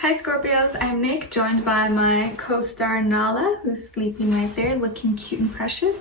Hi Scorpios, I'm Nick, joined by my co-star Nala, who's sleeping right there, looking cute and precious.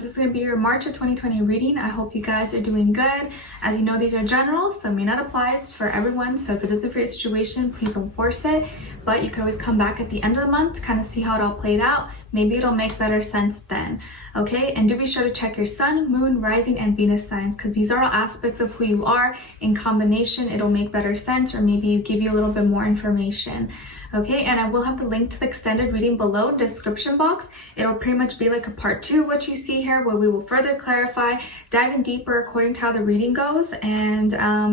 This is going to be your March of 2020 reading. I hope you guys are doing good. As you know, these are general, so may not apply. It's for everyone, so if it doesn't fit your situation, please don't force it. But you can always come back at the end of the month to kind of see how it all played out. Maybe it'll make better sense then, okay? And do be sure to check your sun, moon, rising, and Venus signs, because these are all aspects of who you are. In combination, it'll make better sense, or maybe give you a little bit more information. Okay, and I will have the link to the extended reading below in the description box. It'll pretty much be like a part 2 of what you see here, where we will further clarify, dive in deeper according to how the reading goes, and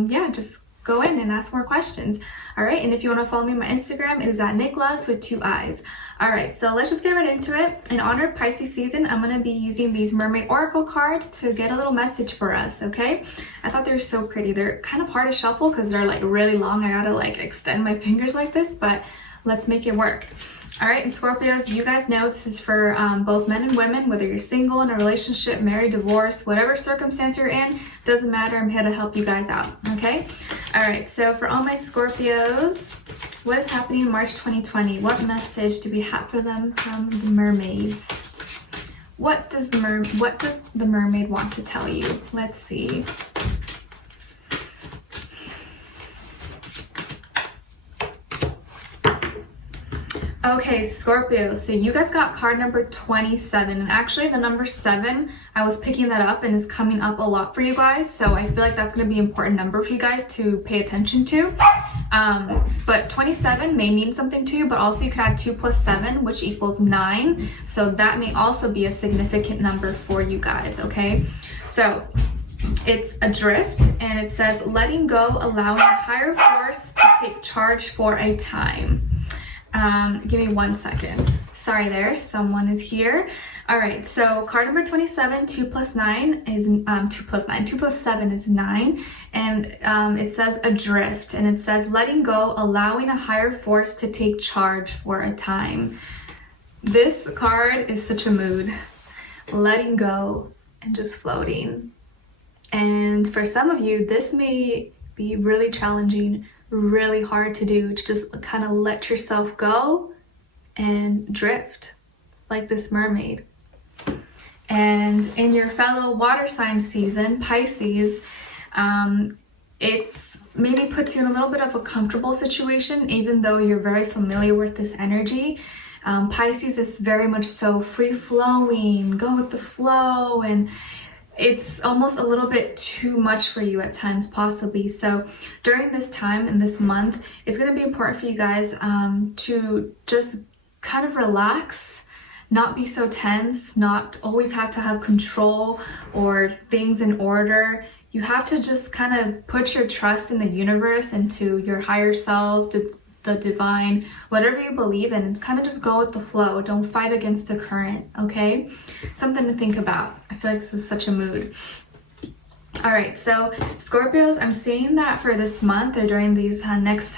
yeah, just go in and ask more questions. All right, and if you want to follow me on my Instagram, it is at Nicloves with 2 eyes. All right, so let's just get right into it. In honor of Pisces season, I'm going to be using these Mermaid Oracle cards to get a little message for us, okay? I thought they were so pretty. They're kind of hard to shuffle because they're like really long. I gotta like extend my fingers like this, but let's make it work. All right, and Scorpios, you guys know this is for both men and women, whether you're single, in a relationship, married, divorced, whatever circumstance you're in, doesn't matter. I'm here to help you guys out, okay? All right, so for all my Scorpios, what is happening in March 2020? What message do we have for them from the mermaids? What does the mermaid want to tell you? Let's see. Okay, Scorpio, so you guys got card number 27, and actually the number 7, I was picking that up and is coming up a lot for you guys, so I feel like that's going to be an important number for you guys to pay attention to. But 27 may mean something to you, but also you could add 2 plus 7, which equals 9, so that may also be a significant number for you guys, okay? So it's adrift, and it says letting go, allowing a higher force to take charge for a time. Give me 1 second. Sorry there, someone is here. All right, so card number 27, 2 plus 9 is 2 plus 7 is 9, and it says adrift, and it says letting go, allowing a higher force to take charge for a time. This card is such a mood. Letting go and just floating. And for some of you, this may be really challenging, really hard to do, to just kind of let yourself go and drift like this mermaid. And in your fellow water sign season, Pisces, it's maybe puts you in a little bit of a comfortable situation, even though you're very familiar with this energy. Pisces is very much so free-flowing, go with the flow, and it's almost a little bit too much for you at times, possibly. So during this time in this month, it's going to be important for you guys to just kind of relax, not be so tense, not always have to have control or things in order. You have to just kind of put your trust in the universe, into your higher self, the divine, whatever you believe in, and kind of just go with the flow. Don't fight against the current, okay? Something to think about. I feel like this is such a mood. All right, so Scorpios, I'm seeing that for this month or during these next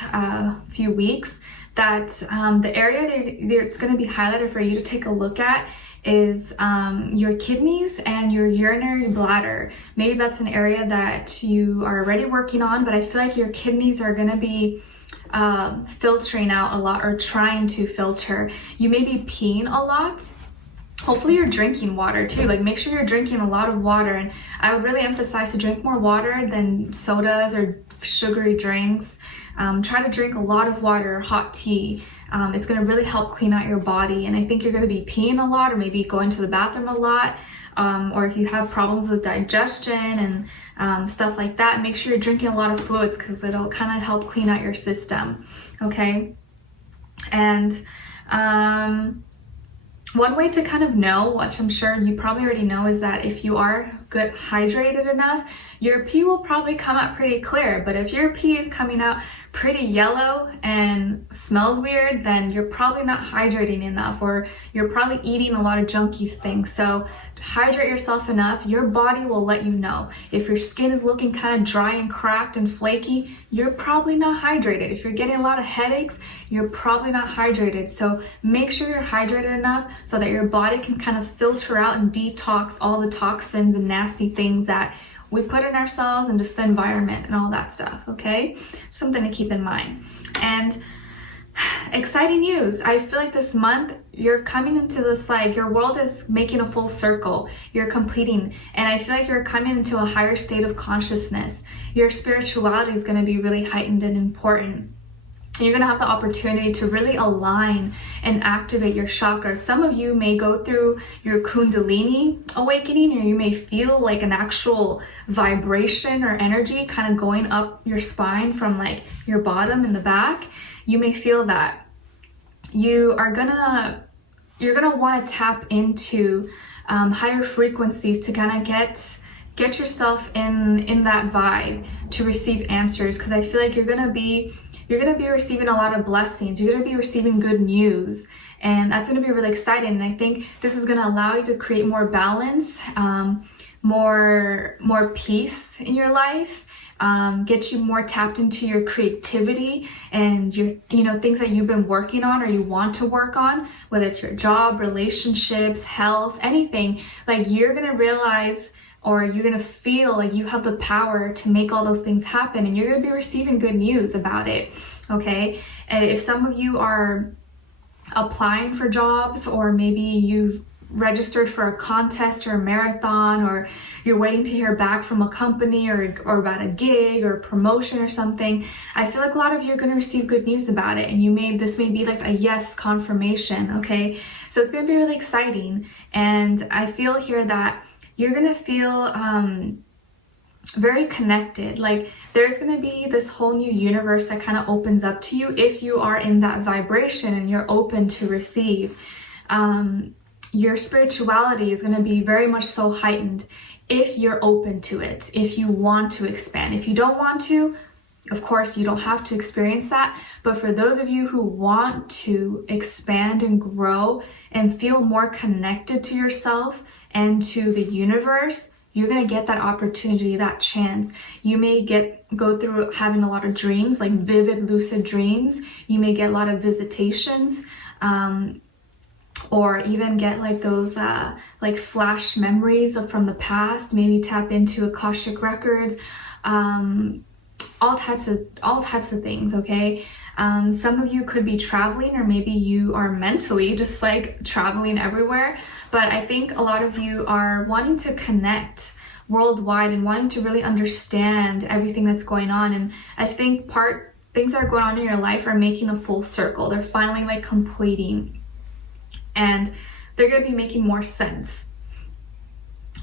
few weeks, that the area that's going to be highlighted for you to take a look at is your kidneys and your urinary bladder. Maybe that's an area that you are already working on, but I feel like your kidneys are going to be filtering out a lot, or trying to filter. You may be peeing a lot. Hopefully you're drinking water too. Like, make sure you're drinking a lot of water, and I would really emphasize to drink more water than sodas or sugary drinks. Try to drink a lot of water, hot tea. It's going to really help clean out your body. And I think you're going to be peeing a lot, or maybe going to the bathroom a lot, or if you have problems with digestion and stuff like that, make sure you're drinking a lot of fluids, because it'll kind of help clean out your system, okay? And one way to kind of know, which I'm sure you probably already know, is that if you are good hydrated enough, your pee will probably come out pretty clear. But if your pee is coming out pretty yellow and smells weird, then you're probably not hydrating enough, or you're probably eating a lot of junky things. So hydrate yourself enough. Your body will let you know. If your skin is looking kind of dry and cracked and flaky, you're probably not hydrated. If you're getting a lot of headaches, you're probably not hydrated. So make sure you're hydrated enough so that your body can kind of filter out and detox all the toxins and nasty things that we put in ourselves, and just the environment and all that stuff, okay? Something to keep in mind. And exciting news. I feel like this month you're coming into this, like, your world is making a full circle. You're completing, and I feel like you're coming into a higher state of consciousness. Your spirituality is going to be really heightened and important. You're going to have the opportunity to really align and activate your chakras. Some of you may go through your Kundalini awakening, or you may feel like an actual vibration or energy kind of going up your spine from like your bottom in the back. You may feel that. You're gonna want to tap into higher frequencies to kind of get yourself in that vibe to receive answers, because I feel like you're gonna be receiving a lot of blessings. You're gonna be receiving good news, and that's gonna be really exciting. And I think this is gonna allow you to create more balance, more peace in your life, get you more tapped into your creativity and your, things that you've been working on or you want to work on, whether it's your job, relationships, health, anything. Like, you're gonna realize, or you're gonna feel like you have the power to make all those things happen, and you're gonna be receiving good news about it, okay? And if some of you are applying for jobs, or maybe you've registered for a contest or a marathon, or you're waiting to hear back from a company or about a gig or promotion or something, I feel like a lot of you are going to receive good news about it, and this may be like a yes confirmation, okay? So it's going to be really exciting, and I feel here that you're going to feel very connected. Like, there's going to be this whole new universe that kind of opens up to you if you are in that vibration and you're open to receive. Your spirituality is going to be very much so heightened if you're open to it, if you want to expand. If you don't want to, of course, you don't have to experience that. But for those of you who want to expand and grow and feel more connected to yourself and to the universe, you're going to get that opportunity, that chance. You may go through having a lot of dreams, like vivid, lucid dreams. You may get a lot of visitations, or even get like those like flash memories from the past. Maybe tap into Akashic records, all types of things, okay? Some of you could be traveling, or maybe you are mentally just like traveling everywhere. But I think a lot of you are wanting to connect worldwide and wanting to really understand everything that's going on. And I think things that are going on in your life are making a full circle. They're finally like completing, and they're going to be making more sense.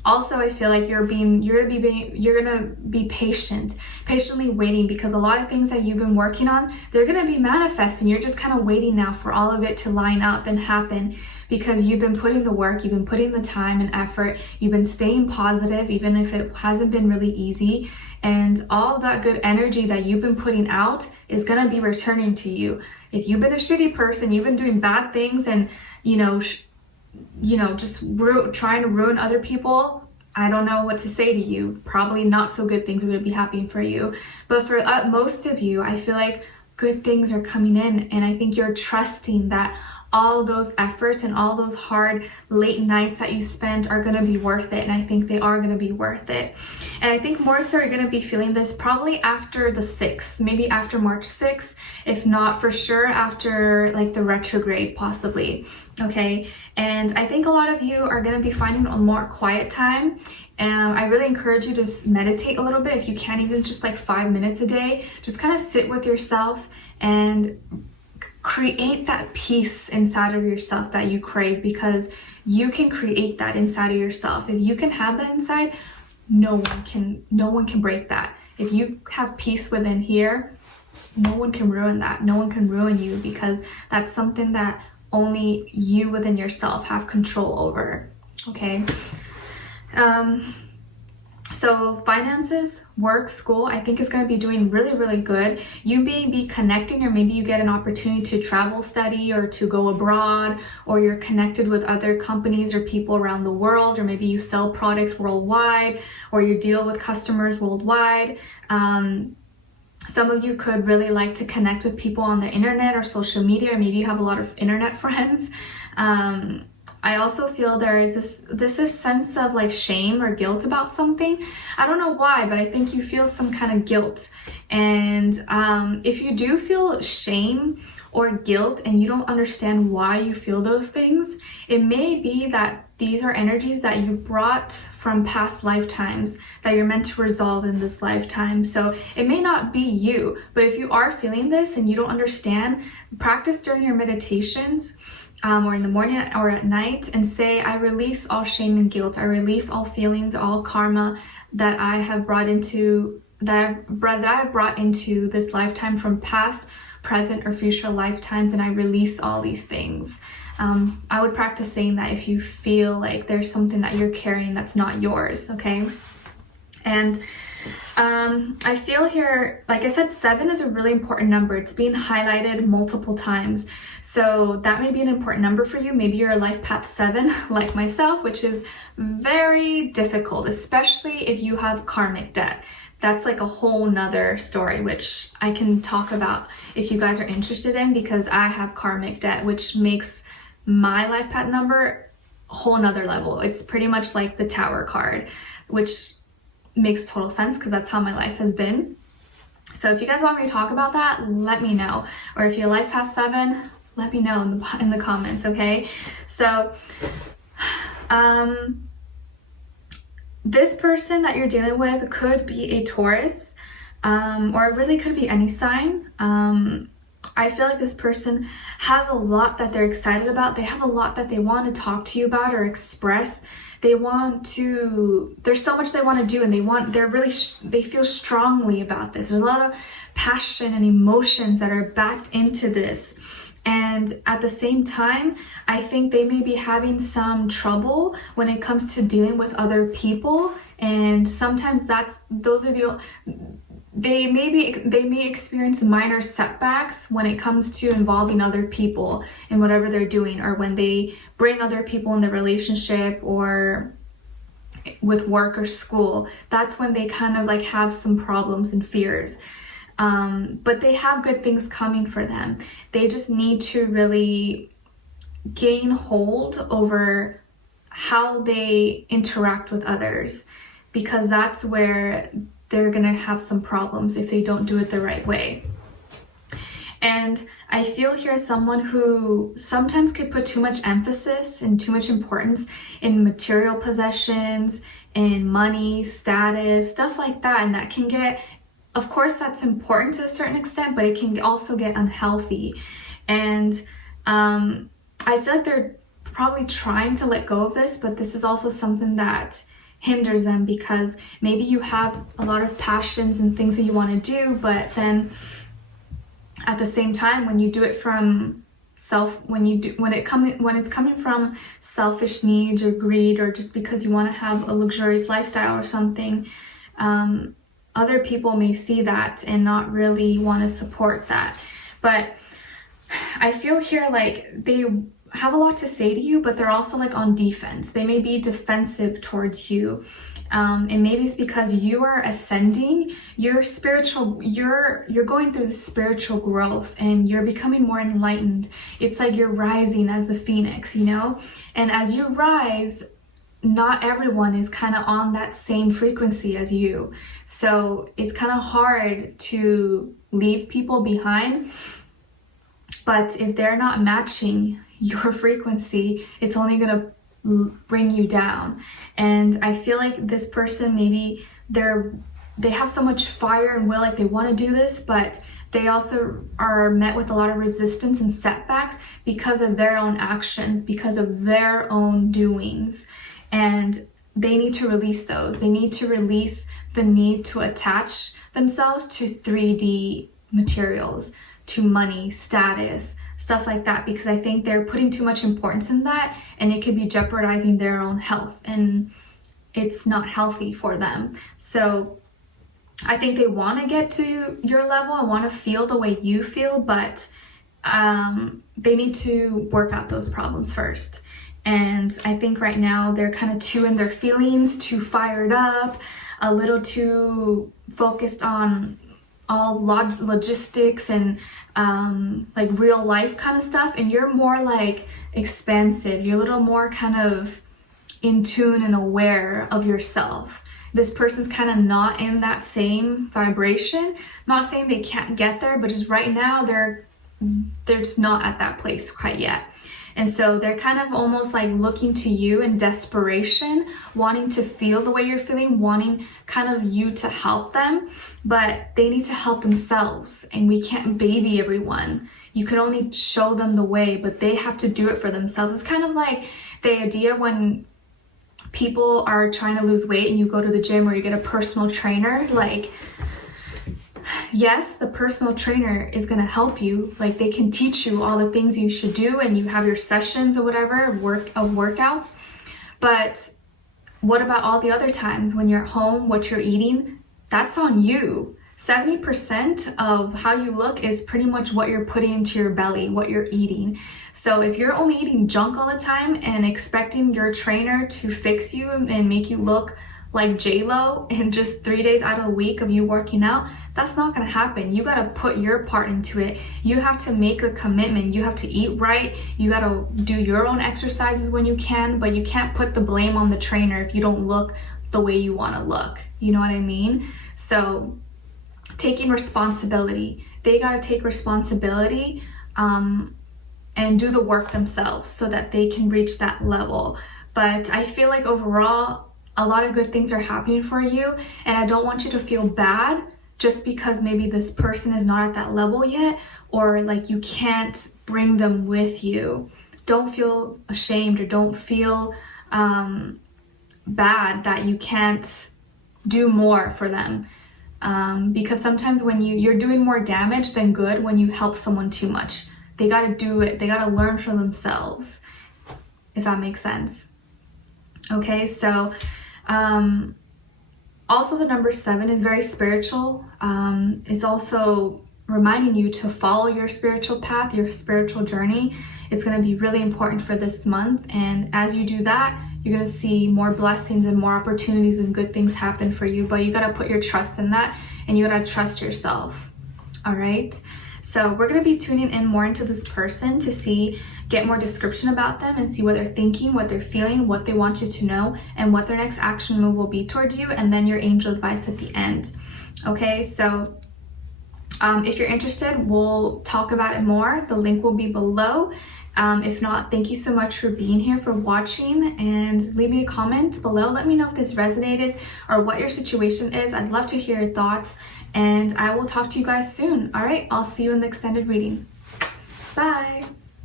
Also, I feel like you're gonna be patiently waiting, because a lot of things that you've been working on, they're gonna be manifesting. You're just kind of waiting now for all of it to line up and happen, because you've been putting the work, you've been putting the time and effort, you've been staying positive, even if it hasn't been really easy. And all that good energy that you've been putting out is gonna be returning to you. If you've been a shitty person, you've been doing bad things, and just trying to ruin other people, I don't know what to say to you. Probably not so good things are going to be happening for you. But for most of you, I feel like good things are coming in, and I think you're trusting that all those efforts and all those hard late nights that you spent are going to be worth it. And I think they are going to be worth it. And I think more so you're going to be feeling this probably after the 6th, maybe after March 6th, if not for sure after like the retrograde possibly. Okay, and I think a lot of you are going to be finding a more quiet time, and I really encourage you to meditate a little bit. If you can't, even just like 5 minutes a day, just kind of sit with yourself and create that peace inside of yourself that you crave, because you can create that inside of yourself. If you can have that inside, no one can break that. If you have peace within here, no one can ruin that. No one can ruin you, because that's something that only you within yourself have control over, okay? So finances, work, school, I think is going to be doing really, really good. You may be connecting, or maybe you get an opportunity to travel, study, or to go abroad, or you're connected with other companies or people around the world, or maybe you sell products worldwide, or you deal with customers worldwide. Some of you could really like to connect with people on the internet or social media, or maybe you have a lot of internet friends. I also feel there is this sense of like shame or guilt about something. I don't know why, but I think you feel some kind of guilt. And if you do feel shame or guilt and you don't understand why you feel those things, it may be that these are energies that you brought from past lifetimes that you're meant to resolve in this lifetime. So it may not be you, but if you are feeling this and you don't understand, practice during your meditations or in the morning or at night and say, I release all shame and guilt. I release all feelings, all karma that I have brought into I've brought into this lifetime from past, present, or future lifetimes, and I release all these things. I would practice saying that if you feel like there's something that you're carrying that's not yours, okay? And I feel here, like I said, 7 is a really important number. It's being highlighted multiple times. So that may be an important number for you. Maybe you're a life path 7 like myself, which is very difficult, especially if you have karmic debt. That's like a whole nother story, which I can talk about if you guys are interested in, because I have karmic debt, which makes my life path number a whole nother level. It's pretty much like the Tower card, which makes total sense because that's how my life has been. So if you guys want me to talk about that, let me know. Or if you're life path 7, let me know in the comments, okay? So this person that you're dealing with could be a Taurus, or it really could be any sign. I feel like this person has a lot that they're excited about. They have a lot that they want to talk to you about or express. There's so much they want to do, and they feel strongly about this. There's a lot of passion and emotions that are backed into this. And at the same time, I think they may be having some trouble when it comes to dealing with other people. And sometimes they may experience minor setbacks when it comes to involving other people in whatever they're doing, or when they bring other people in the relationship or with work or school. That's when they kind of like have some problems and fears. But they have good things coming for them. They just need to really gain hold over how they interact with others, because that's where they're gonna have some problems if they don't do it the right way. And I feel here someone who sometimes could put too much emphasis and too much importance in material possessions, in money, status, stuff like that, and that can get, of course, that's important to a certain extent, but it can also get unhealthy. And I feel like they're probably trying to let go of this, but this is also something that hinders them, because maybe you have a lot of passions and things that you want to do, but then at the same time, when you do it from when it's coming from selfish needs or greed, or just because you want to have a luxurious lifestyle or something, other people may see that and not really want to support that. But I feel here like they have a lot to say to you, but they're also like on defense. They may be defensive towards you. And maybe it's because you are ascending, you're going through the spiritual growth and you're becoming more enlightened. It's like you're rising as the phoenix, you know? And as you rise, not everyone is kind of on that same frequency as you. So it's kind of hard to leave people behind. But if they're not matching your frequency, it's only going to bring you down. And I feel like this person, maybe they have so much fire and will, like they want to do this, but they also are met with a lot of resistance and setbacks because of their own actions, because of their own doings. And they need to release those. They need to release the need to attach themselves to 3D materials, to money, status, stuff like that, because I think they're putting too much importance in that, and it could be jeopardizing their own health, and it's not healthy for them. So I think they want to get to your level and want to feel the way you feel, but they need to work out those problems first. And I think right now they're kind of too in their feelings, too fired up, a little too focused on all logistics and like real life kind of stuff. And you're more like expansive. You're a little more kind of in tune and aware of yourself. This person's kind of not in that same vibration. Not saying they can't get there, but just right now they're just not at that place quite yet. And so they're kind of almost like looking to you in desperation, wanting to feel the way you're feeling, wanting kind of you to help them, but they need to help themselves, and we can't baby everyone. You can only show them the way, but they have to do it for themselves. It's kind of like the idea when people are trying to lose weight and you go to the gym or you get a personal trainer. Like, yes, the personal trainer is going to help you. Like, they can teach you all the things you should do, and you have your sessions or whatever workouts. But what about all the other times when you're at home, what you're eating? That's on you. 70% of how you look is pretty much what you're putting into your belly, what you're eating. So if you're only eating junk all the time and expecting your trainer to fix you and make you look like J-Lo in just 3 days out of the week of you working out, that's not gonna happen. You gotta put your part into it. You have to make a commitment. You have to eat right. You gotta do your own exercises when you can, but you can't put the blame on the trainer if you don't look the way you wanna look. You know what I mean? So taking responsibility. They gotta take responsibility and do the work themselves so that they can reach that level. But I feel like overall, a lot of good things are happening for you, and I don't want you to feel bad just because maybe this person is not at that level yet, or like you can't bring them with you. Don't feel ashamed, or don't feel bad that you can't do more for them. Because sometimes when you're doing more damage than good when you help someone too much. They gotta do it. They gotta learn for themselves, if that makes sense. Okay, so also the number 7 is very spiritual. It's also reminding you to follow your spiritual path, your spiritual journey. It's going to be really important for this month, and as you do that, you're going to see more blessings and more opportunities and good things happen for you. But you got to put your trust in that, and you got to trust yourself. All right, so we're going to be tuning in more into this person to get more description about them and see what they're thinking, what they're feeling, what they want you to know, and what their next action move will be towards you, and then your angel advice at the end. Okay, so if you're interested, we'll talk about it more. The link will be below. If not, thank you so much for being here, for watching, and leave me a comment below. Let me know if this resonated or what your situation is. I'd love to hear your thoughts, and I will talk to you guys soon. All right, I'll see you in the extended reading. Bye.